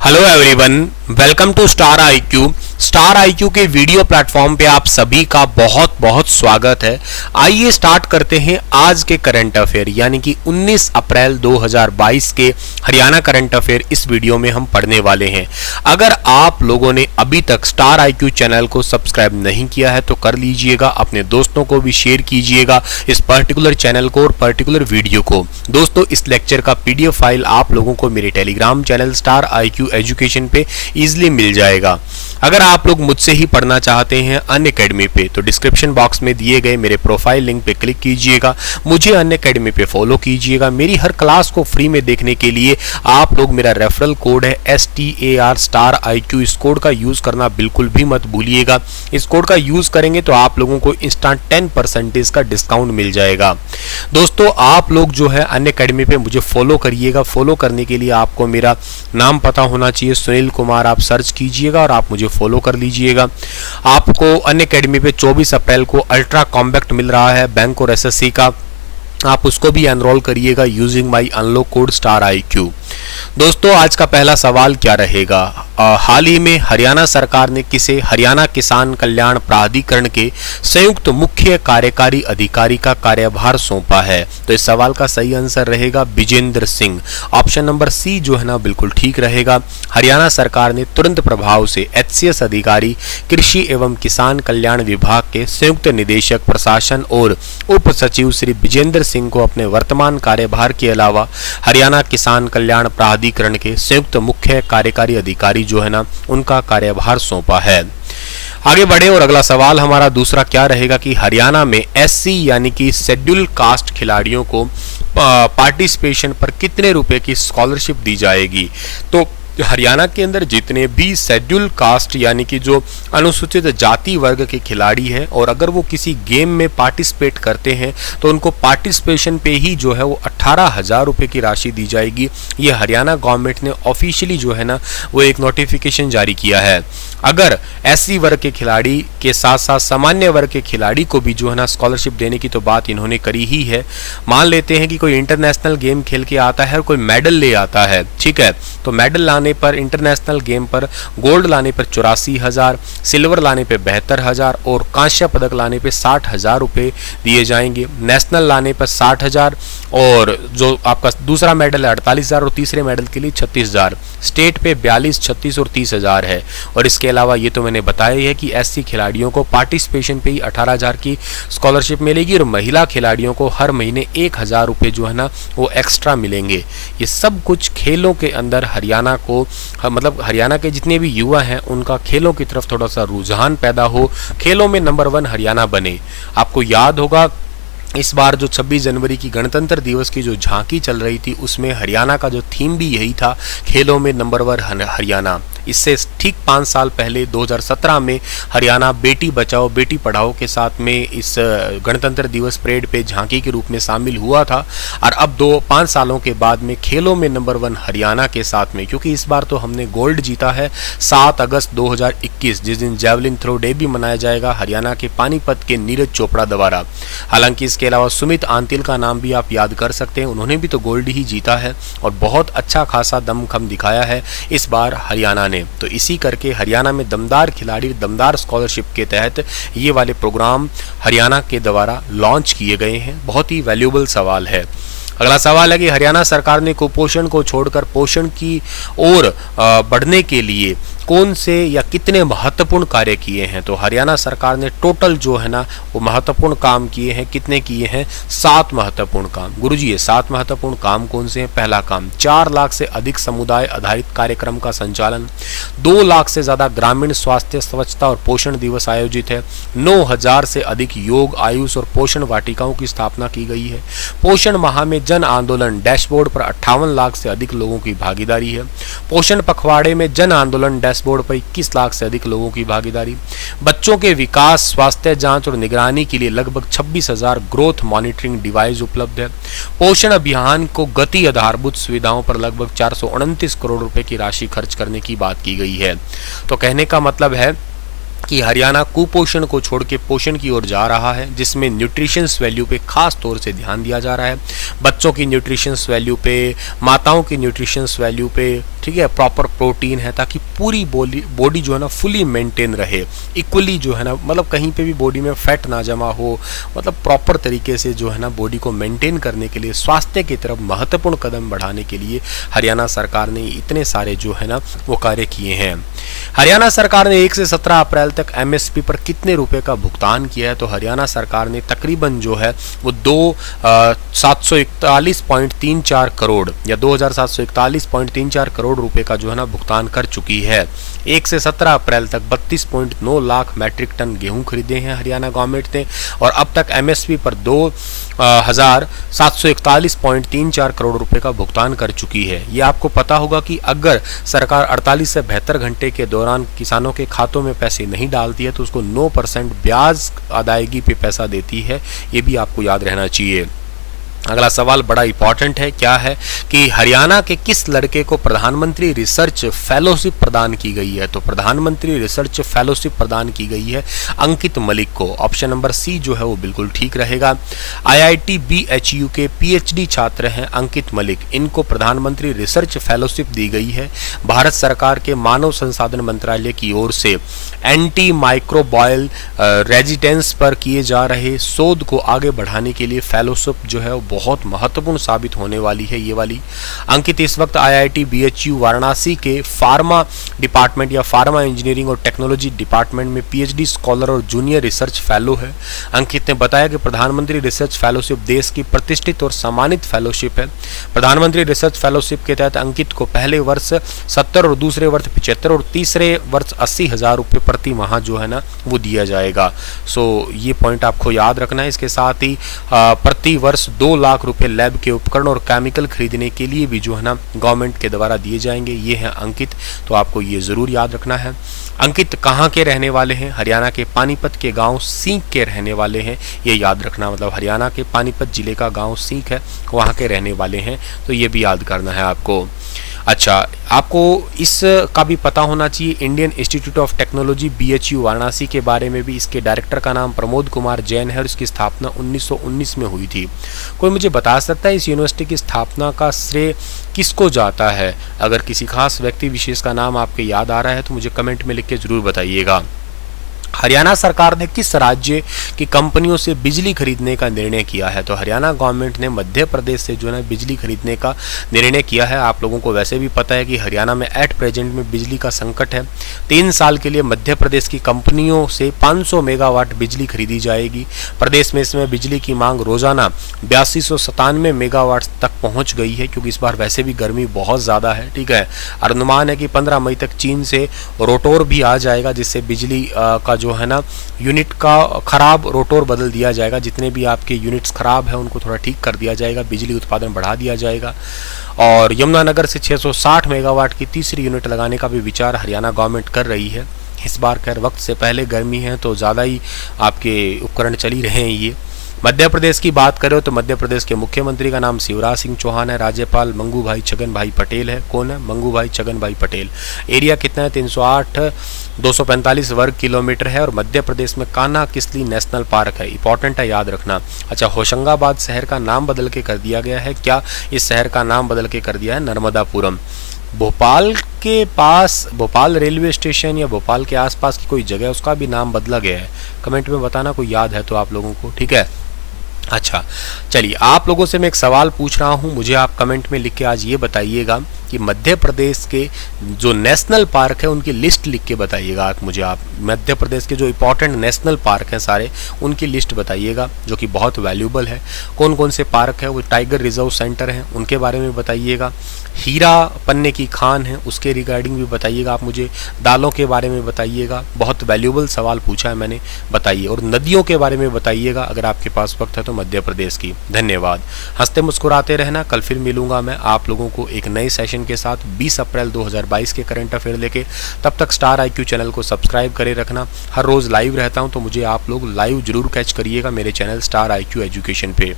Hello everyone, welcome to Star IQ. Star IQ के video platform पे आप सभी का बहुत बहुत स्वागत है। आइए स्टार्ट करते हैं आज के करंट अफेयर, यानी कि 19 अप्रैल 2022 के हरियाणा करंट अफेयर इस वीडियो में हम पढ़ने वाले हैं। अगर आप लोगों ने अभी तक स्टार आईक्यू चैनल को सब्सक्राइब नहीं किया है तो कर लीजिएगा, अपने दोस्तों को भी शेयर कीजिएगा इस पर्टिकुलर चैनल को और पर्टिकुलर वीडियो को। दोस्तों, इस लेक्चर का पीडीएफ फाइल आप लोगों को मेरे Telegram channel star IQ education पे इजीली मिल जाएगा। अगर आप लोग मुझसे ही पढ़ना चाहते हैं अनअकैडमी पे तो डिस्क्रिप्शन बॉक्स में दिए गए मेरे प्रोफाइल लिंक पे क्लिक कीजिएगा, मुझे अनअकैडमी पे फॉलो कीजिएगा। मेरी हर क्लास को फ्री में देखने के लिए आप लोग मेरा रेफरल कोड है STAR स्टार IQ, इस कोड का यूज करना बिल्कुल भी मत भूलिएगा। इस कोड का यूज करेंगे तो आप लोगों को इंस्टेंट 10% का डिस्काउंट मिल जाएगा। दोस्तों, आप लोग जो है अनअकैडमी पे मुझे फॉलो करिएगा। फॉलो करने के लिए आपको मेरा नाम पता होना चाहिए, सुनील कुमार आप सर्च कीजिएगा और आप मुझे फॉलो कर लीजिएगा। आपको अनअकैडमी पे 24 अप्रैल को अल्ट्रा कॉम्पैक्ट मिल रहा है बैंक और SSC का, आप उसको भी एनरोल करिएगा using my unlock code star IQ। दोस्तों, आज का पहला सवाल क्या रहेगा? हाल ही में हरियाणा सरकार ने किसे हरियाणा किसान कल्याण प्राधिकरण के संयुक्त मुख्य कार्यकारी अधिकारी का कार्यभार सौंपा है? तो इस सवाल का सही आंसर रहेगा Vijendra Singh. Option number C जो है ना बिल्कुल ठीक रहेगा। हरियाणा सरकार ने तुरंत प्रभाव से HCS अधिकारी कृषि एवं किसान कल्याण विभाग के संयुक्त निदेशक प्रशासन और उप सचिव श्री विजेंद्र सिंह को अपने वर्तमान कार्यभार के अलावा हरियाणा किसान कल्याण प्राधिकरण के संयुक्त मुख्य कार्यकारी अधिकारी जो है ना उनका कार्यभार सौंपा है। आगे बढ़े और अगला सवाल हमारा दूसरा क्या रहेगा कि हरियाणा में SC यानी कि शेड्यूल कास्ट खिलाड़ियों को पार्टिसिपेशन पर कितने रुपए की स्कॉलरशिप दी जाएगी? तो हरियाणा के अंदर जितने भी शेड्यूल कास्ट यानी कि जो अनुसूचित जाति वर्ग के खिलाड़ी हैं और अगर वो किसी गेम में पार्टिसिपेट करते हैं तो उनको पार्टिसिपेशन पे ही जो है वो 18,000 रुपये की राशि दी जाएगी। ये हरियाणा गवर्नमेंट ने ऑफिशियली जो है ना वो एक नोटिफिकेशन जारी किया है। अगर SC वर्ग के खिलाड़ी के साथ साथ सामान्य वर्ग के खिलाड़ी को भी जो है ना स्कॉलरशिप देने की तो बात इन्होंने करी ही है। मान लेते हैं कि कोई इंटरनेशनल गेम खेल के आता है और कोई मेडल ले आता है, ठीक है, तो मेडल लाने पर इंटरनेशनल गेम पर गोल्ड लाने पर 84,000, सिल्वर लाने पे 72,000 और कांस्य पदक लाने पे 60,000 रुपये दिए जाएंगे। नेशनल लाने पर 60,000 और जो आपका दूसरा मेडल है 48,000 और तीसरे मेडल के लिए 36,000। स्टेट पे 42, 36 और 30,000 है। और इसके अलावा ये तो मैंने बताया ही है कि SC खिलाड़ियों को पार्टिसिपेशन पे ही 18,000 की स्कॉलरशिप मिलेगी और महिला खिलाड़ियों को हर महीने 1,000 रुपये जो है ना वो एक्स्ट्रा मिलेंगे। ये सब कुछ खेलों के अंदर हरियाणा को मतलब हरियाणा के जितने भी युवा हैं उनका खेलों की तरफ थोड़ा सा रुझान पैदा हो, खेलों में नंबर 1 हरियाणा बने। आपको याद होगा इस बार जो 26 जनवरी की गणतंत्र दिवस की जो झांकी चल रही थी उसमें हरियाणा का जो थीम भी यही था, खेलों में नंबर 1 हरियाणा। इससे ठीक 5 साल पहले 2017 में हरियाणा बेटी बचाओ बेटी पढ़ाओ के साथ में इस गणतंत्र दिवस परेड पे झांकी के रूप में शामिल हुआ था। और अब 5 सालों के बाद में खेलों में नंबर 1 हरियाणा के साथ में, क्योंकि इस बार तो हमने गोल्ड जीता है 7 अगस्त 2021 जिस दिन जेवलिन थ्रो डे भी मनाया जाएगा हरियाणा के पानीपत के नीरज चोपड़ा द्वारा। हालांकि इसके अलावा सुमित आंतिल का नाम भी आप याद कर सकते हैं, उन्होंने भी तो गोल्ड ही जीता है और बहुत अच्छा खासा दमखम दिखाया है इस बार हरियाणा ने। तो इसी करके हरियाणा में दमदार खिलाड़ी दमदार स्कॉलरशिप के तहत ये वाले प्रोग्राम हरियाणा के द्वारा लॉन्च किए गए हैं। बहुत ही वैल्यूएबल सवाल है। अगला सवाल है कि हरियाणा सरकार ने कुपोषण को छोड़कर पोषण की ओर बढ़ने के लिए कौन से या कितने महत्वपूर्ण कार्य किए हैं? तो हरियाणा सरकार ने टोटल जो है ना वो महत्वपूर्ण काम किए हैं। कितने किए हैं? 7 महत्वपूर्ण काम। गुरुजी ये 7 महत्वपूर्ण काम कौन से हैं? पहला काम, 4 लाख से अधिक समुदाय आधारित कार्यक्रम का संचालन। 2 लाख से ज्यादा ग्रामीण स्वास्थ्य स्वच्छता और पोषण दिवस आयोजित है। 9,000 से अधिक योग आयुष और पोषण वाटिकाओं की स्थापना की गई है। पोषण माह में जन आंदोलन डैशबोर्ड पर 58 लाख से अधिक लोगों की भागीदारी है। पोषण पखवाड़े में जन आंदोलन डैशबोर्ड पर 21 लाख से अधिक लोगों की भागीदारी। बच्चों के विकास स्वास्थ्य जांच और निगरानी के लिए लगभग 26,000 ग्रोथ मॉनिटरिंग डिवाइस उपलब्ध है। पोषण अभियान को गति आधारभूत सुविधाओं पर लगभग 429 करोड़ रुपए की राशि खर्च करने की बात की गई है। तो कहने का मतलब है कि हरियाणा कुपोषण को छोड़ के पोषण की ओर जा रहा है, जिसमें न्यूट्रिशंस वैल्यू पे खास तौर से ध्यान दिया जा रहा है। बच्चों की न्यूट्रिशंस वैल्यू पे, माताओं की न्यूट्रिशंस वैल्यू पे, ठीक है, प्रॉपर प्रोटीन है, ताकि पूरी बॉडी जो है ना फुली मेंटेन रहे, इक्वली जो है ना, मतलब कहीं पे भी बॉडी में फैट ना जमा हो, मतलब प्रॉपर तरीके से जो है ना बॉडी को मेंटेन करने के लिए, स्वास्थ्य की तरफ महत्वपूर्ण कदम बढ़ाने के लिए हरियाणा सरकार ने इतने सारे जो है ना वो कार्य किए हैं। हरियाणा सरकार ने 1 से 17 अप्रैल तक एमएसपी पर कितने रुपए का भुगतान किया है? तो हरियाणा सरकार ने तकरीबन जो है वो 2741.34 करोड़ या 2741.34 करोड़ रुपए का जो है ना भुगतान कर चुकी है। 1 से 17 अप्रैल तक 32.9 लाख मैट्रिक टन गेहूं खरीदे हैं हरियाणा गवर्नमेंट ने, और अब तक एमएसपी पर 2741.34 करोड़ रुपए का भुगतान कर चुकी है। ये आपको पता होगा कि अगर सरकार 48 से 72 घंटे के दौरान किसानों के खातों में पैसे नहीं डालती है तो उसको 9% ब्याज अदायगी पे पैसा देती है। ये भी आपको याद रहना चाहिए। अगला सवाल बड़ा इंपॉर्टेंट है, क्या है कि हरियाणा के किस लड़के को प्रधानमंत्री रिसर्च फेलोशिप प्रदान की गई है? तो प्रधानमंत्री रिसर्च फेलोशिप प्रदान की गई है अंकित मलिक को। ऑप्शन नंबर सी जो है वो बिल्कुल ठीक रहेगा। IIT BHU के PhD छात्र हैं अंकित मलिक, इनको प्रधानमंत्री रिसर्च फेलोशिप दी गई है। भारत सरकार के मानव संसाधन मंत्रालय की ओर से एंटी माइक्रोबायल रेजिस्टेंस पर किए जा रहे शोध को आगे बढ़ाने के लिए फेलोशिप जो है वो बहुत महत्वपूर्ण साबित होने वाली है। ये वाली अंकित इस वक्त IIT BHU वाराणसी के फार्मा डिपार्टमेंट या फार्मा इंजीनियरिंग और टेक्नोलॉजी डिपार्टमेंट में PhD स्कॉलर और जूनियर रिसर्च फेलो है। अंकित ने बताया कि प्रधानमंत्री रिसर्च फेलोशिप देश की प्रतिष्ठित और सम्मानित फेलोशिप है। प्रधानमंत्री रिसर्च फेलोशिप के तहत अंकित को पहले वर्ष 70 और दूसरे वर्ष 75 और तीसरे वर्ष 80,000 रुपये प्रति माह जो है ना वो दिया जाएगा। सो ये पॉइंट आपको याद रखना है। इसके साथ ही प्रति वर्ष 2 लाख रुपए लैब के उपकरण और केमिकल खरीदने के लिए भी जो है ना गवर्नमेंट के द्वारा दिए जाएंगे। ये है अंकित, तो आपको ये जरूर याद रखना है। अंकित कहाँ के रहने वाले हैं? हरियाणा के पानीपत के गांव सींक के रहने वाले हैं। ये याद रखना, मतलब हरियाणा के पानीपत जिले का गांव सींक है, वहाँ के रहने वाले हैं, तो ये भी याद करना है आपको। अच्छा, आपको इसका भी पता होना चाहिए, Indian institute of technology BHU Varanasi के बारे में भी। इसके डायरेक्टर का नाम प्रमोद कुमार जैन है और इसकी स्थापना 1919 में हुई थी। कोई मुझे बता सकता है इस यूनिवर्सिटी की स्थापना का श्रेय किसको जाता है? अगर किसी खास व्यक्ति विशेष का नाम आपके याद आ रहा है तो मुझे कमेंट में लिख के जरूर बताइएगा। हरियाणा सरकार ने किस राज्य की कंपनियों से बिजली खरीदने का निर्णय किया है? तो हरियाणा गवर्नमेंट ने मध्य प्रदेश से जो है बिजली खरीदने का निर्णय किया है। आप लोगों को वैसे भी पता है कि हरियाणा में एट प्रेजेंट में बिजली का संकट है। 3 साल के लिए मध्य प्रदेश की कंपनियों से 500 मेगावाट बिजली खरीदी जाएगी। प्रदेश में इसमें बिजली की मांग रोजाना 8297 मेगावाट तक पहुँच गई है, क्योंकि इस बार वैसे भी गर्मी बहुत ज़्यादा है। ठीक है, अनुमान है कि 15 मई तक चीन से रोटोर भी आ जाएगा, जिससे बिजली का जो है ना यूनिट का खराब रोटोर बदल दिया जाएगा। जितने भी आपके यूनिट्स खराब है उनको थोड़ा ठीक कर दिया जाएगा, बिजली उत्पादन बढ़ा दिया जाएगा। और यमुनानगर से 660 मेगावाट की तीसरी यूनिट लगाने का भी विचार हरियाणा गवर्नमेंट कर रही है। इस बार खैर वक्त से पहले गर्मी है तो ज़्यादा ही आपके उपकरण चल ही रहे हैं। ये मध्य प्रदेश की बात करें तो मध्य प्रदेश के मुख्यमंत्री का नाम शिवराज सिंह चौहान है। राज्यपाल मंगू भाई छगन भाई पटेल है। कौन है? मंगू भाई छगन भाई पटेल। एरिया कितना है? 308,245 वर्ग किलोमीटर है और मध्य प्रदेश में कान्हा किसली नेशनल पार्क है। इंपॉर्टेंट है, याद रखना। अच्छा, होशंगाबाद शहर का नाम बदल के कर दिया गया है। क्या इस शहर का नाम बदल के कर दिया है? नर्मदापुरम। भोपाल के पास भोपाल रेलवे स्टेशन या भोपाल के आसपास की कोई जगह उसका भी नाम बदला गया है। कमेंट में बताना कोई याद है तो आप लोगों को। ठीक है, अच्छा चलिए, आप लोगों से मैं एक सवाल पूछ रहा हूं, मुझे आप कमेंट में लिख के आज ये बताइएगा कि मध्य प्रदेश के जो नेशनल पार्क है उनकी लिस्ट लिख के बताइएगा। आप मुझे मध्य प्रदेश के जो इंपॉर्टेंट नेशनल पार्क हैं सारे, उनकी लिस्ट बताइएगा जो कि बहुत वैल्यूबल है। कौन कौन से पार्क है? वो टाइगर रिजर्व सेंटर हैं, उनके बारे में बताइएगा। हीरा पन्ने की खान है, उसके रिगार्डिंग भी बताइएगा आप मुझे। दालों के बारे में बताइएगा, बहुत वैल्यूबल सवाल पूछा है मैंने, बताइए। और नदियों के बारे में बताइएगा अगर आपके पास वक्त है तो मध्य प्रदेश की। धन्यवाद। हंसते मुस्कुराते रहना। कल फिर मिलूंगा मैं आप लोगों को एक नए सेशन के साथ 20 अप्रैल 2022 के करंट अफेयर लेके। तब तक स्टार IQ चैनल को सब्सक्राइब करे रखना। हर रोज लाइव रहता हूं तो मुझे आप लोग लाइव जरूर कैच करिएगा मेरे चैनल स्टार IQ एजुकेशन पे।